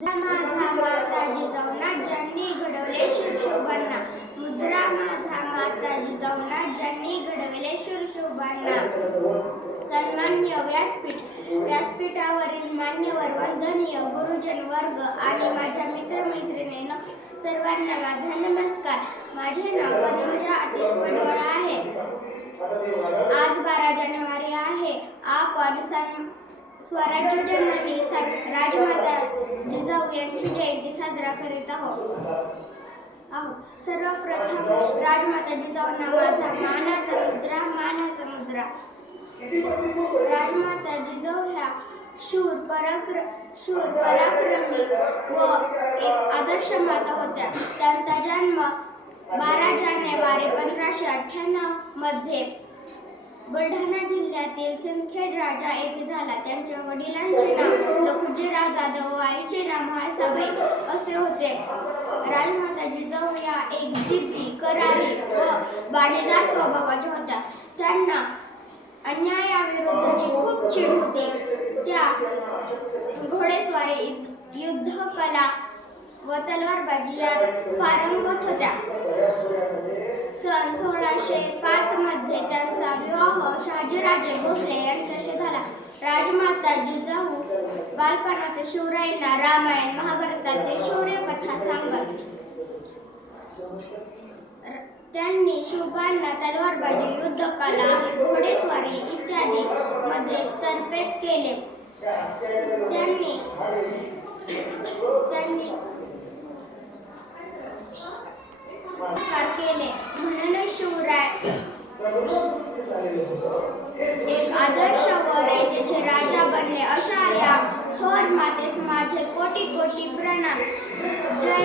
माझा माता जिजाऊना ज्यांनी घडवले शिवशोभांना, मुद्रा माझा माता जिजाऊना ज्यांनी घडवले शिवशोभांना. सन्मान्य व्यासपीठावरील मान्यवर, वंदनीय गुरुजन वर्ग आणि माझ्या मित्रमैत्रिणींनो, सर्वांना माझा नमस्कार. माझे नाव वनमजा आतिश पडवळ आहे. आज 12 जानेवारी आहे. आपण स्वराज्य जननी राजमाता जिजाऊ यांची जयंती साजरा करीत आहोत. सर्वप्रथम राजमाता जिजाऊंना माझा मानाचा मुजरा. राजमाता जिजाऊ ह्या शूर पराक्रमी व एक आदर्श माता होत्या. त्यांचा जन्म 12 जानेवारी 1598 मध्ये बुलढाणा जिल्ह्यातील सिंदखेड राजा येथे झाला. त्यांच्या वडिलांचे नाव लखुजीराव जाधव व आईचे नाव म्हाळसाबाई असे होते. राजमाता जिजाऊ या एक जिद्दी, करारी व बाडेदार स्वभावाच्या होत्या. त्यांना अन्यायाविरुद्धची खूप चीड होती. त्या घोडेस्वारी, युद्धकला व तलवारबाजी यात पारंगत होत्या. सन 1605 मध्ये त्यांचा विवाह शहाजीराजे भोसले यांच्याशी झाला. राजमाता जिजाऊ बालपणात शिवरायांना रामायण महाभारतातील शौर्यकथा सांगत. त्यांनी शिवबांना तलवारबाजी, युद्धकला, घोडेस्वारी इत्यादी मध्ये तरबेज केले. त्यांनी केले म्हणून शिवराय एक आदर्श व रयतेचे राजा बनले. अशा या थोर मातेस माझे कोटी कोटी प्रणाम. जय